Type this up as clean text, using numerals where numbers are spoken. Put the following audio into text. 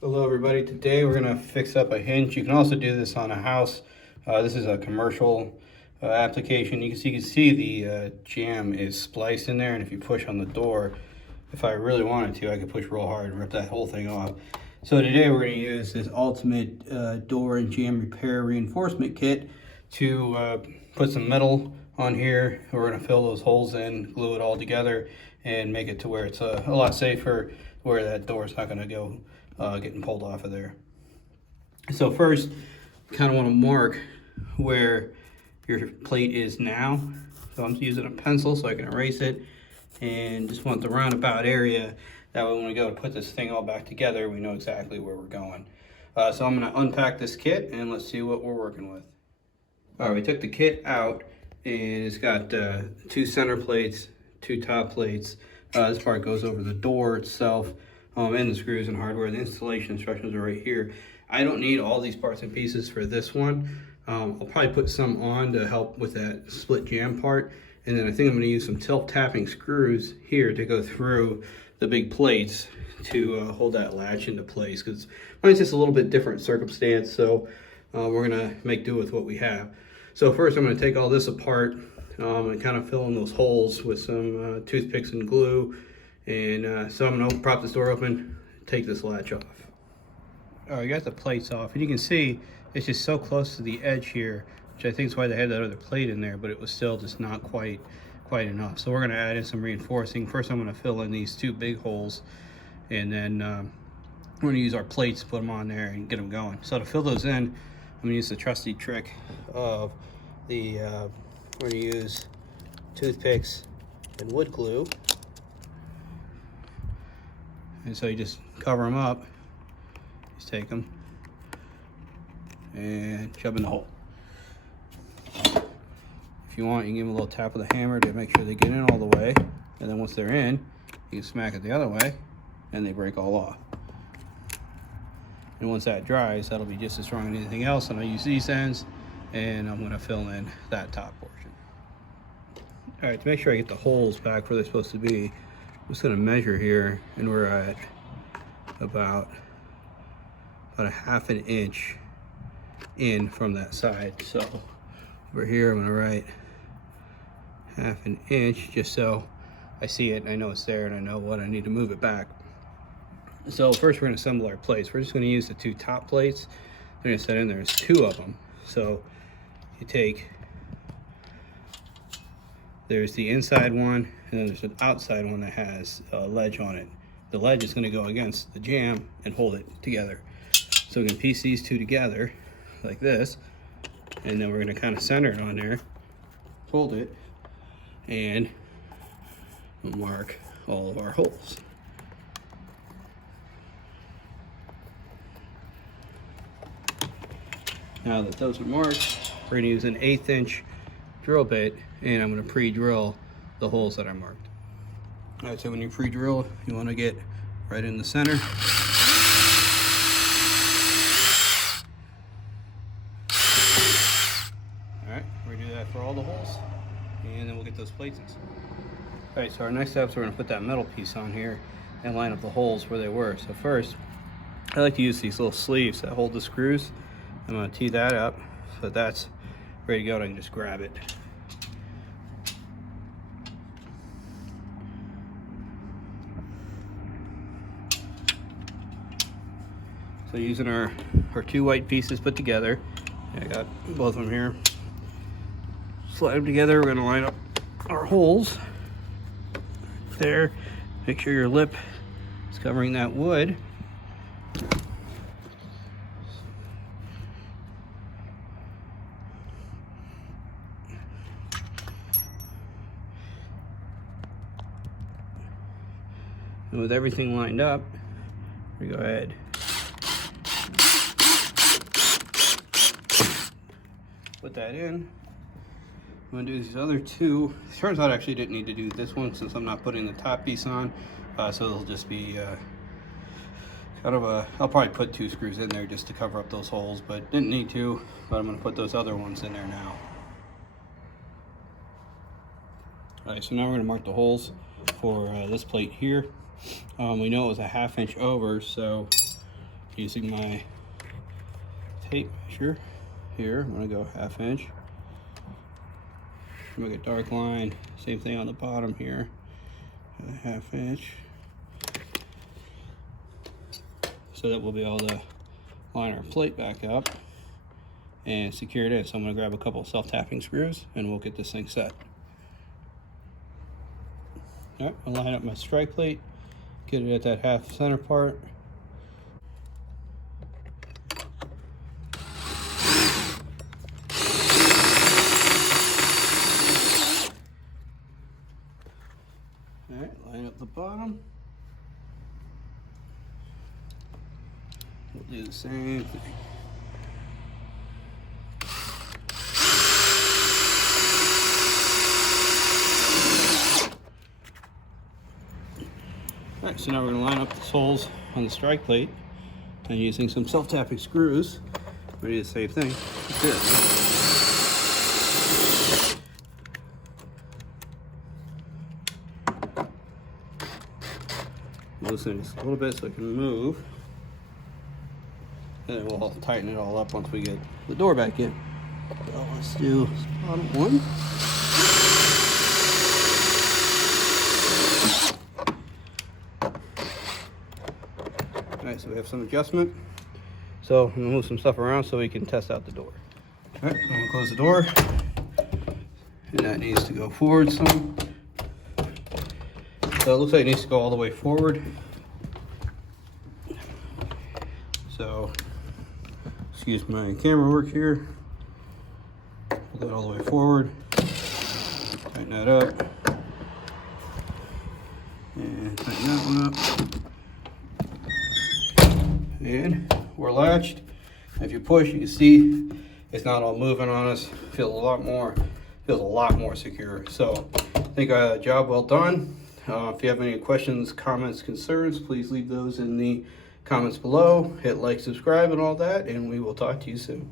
Hello everybody, today we're going to fix up a hinge. You can also do this on a house. This is a commercial application. You can see the jamb is spliced in there, and if you push on the door, if I really wanted to, I could push real hard and rip that whole thing off. So today we're going to use this ultimate door and jamb repair reinforcement kit to put some metal on here. We're going to fill those holes in, glue it all together, and make it to where it's a lot safer, where that door is not going to go getting pulled off of there. So first, you kind of want to mark where your plate is now. So I'm using a pencil so I can erase it, and just want the roundabout area. That way when we go to put this thing all back together, we know exactly where we're going. So I'm going to unpack this kit and let's see what we're working with. All right, we took the kit out, and it's got 2 center plates, 2 top plates. This part goes over the door itself, and the screws and hardware. The installation instructions are right here. I don't need all these parts and pieces for this one. I'll probably put some on to help with that split jamb part. And then I think I'm going to use some tilt-tapping screws here to go through the big plates to hold that latch into place, because mine's just a little bit different circumstance, so we're going to make do with what we have. So first I'm going to take all this apart and kind of fill in those holes with some toothpicks and glue. And so I'm going to prop this door open, take this latch off. All right, I got the plates off, and you can see it's just so close to the edge here, which I think is why they had that other plate in there, but it was still just not quite enough. So we're going to add in some reinforcing. First I'm going to fill in these 2 big holes, and then we're going to use our plates to put them on there and get them going. So to fill those in, I'm going to use the trusty trick of the, we're going to use toothpicks and wood glue. And so you just cover them up, just take them and shove in the hole. If you want, you can give them a little tap with a hammer to make sure they get in all the way. And then once they're in, you can smack it the other way and they break all off. And once that dries, that'll be just as strong as anything else. And I'll use these ends, and I'm going to fill in that top portion. All right, to make sure I get the holes back where they're supposed to be, I'm just going to measure here, and we're at about a 1/2 inch in from that side. So over here I'm going to write 1/2 inch, just so I see it and I know it's there and I know what I need to move it back. So first we're going to assemble our plates. We're just going to use the 2 top plates. They're going to set in there. There's 2 of them. So you take, there's the inside one, and then there's an outside one that has a ledge on it. The ledge is going to go against the jamb and hold it together. So we can piece these 2 together like this, and then we're going to kind of center it on there, hold it, and mark all of our holes. Now that those are marked, we're going to use an 1/8 inch drill bit, and I'm going to pre-drill the holes that are marked. All right, so when you pre-drill, you want to get right in the center. All right, we're going to do that for all the holes, and then we'll get those plates inside. All right, so our next steps, we're going to put that metal piece on here and line up the holes where they were. So first, I like to use these little sleeves that hold the screws. I'm going to tee that up so that's ready to go, and I can just grab it. So using our 2 white pieces put together, I got both of them here. Slide them together. We're going to line up our holes there. Make sure your lip is covering that wood. And with everything lined up, we go ahead. Put that in. I'm going to do these other 2. It turns out I actually didn't need to do this one since I'm not putting the top piece on. So it'll just be kind of a, I'll probably put 2 screws in there just to cover up those holes, but didn't need to. But I'm going to put those other ones in there now. All right, so now we're going to mark the holes for this plate here. We know it was a 1/2 inch over, so using my tape measure here. I'm going to go 1/2 inch. Make a dark line. Same thing on the bottom here. 1/2 inch. So that we'll be able to line our plate back up and secure it in. So I'm going to grab a couple of self-tapping screws and we'll get this thing set. Alright, I'll line up my strike plate, get it at that 1/2 center part. Alright, line up the bottom. We'll do the same thing. Alright, so now we're going to line up the soles on the strike plate, and using some self-tapping screws, we do the same thing with this. Loosen this a little bit so it can move, and then we'll tighten it all up once we get the door back in. So let's do bottom one. Alright, so we have some adjustment. So I'm gonna move some stuff around so we can test out the door. Alright, so I'm gonna close the door. And that needs to go forward some. So it looks like it needs to go all the way forward. So, excuse my camera work here. Pull that all the way forward. Tighten that up. And tighten that one up. And we're latched. If you push, you can see it's not all moving on us. Feels a lot more secure. So I think a job well done. If you have any questions, comments, concerns, please leave those in the comments below. Hit like, subscribe, and all that, and we will talk to you soon.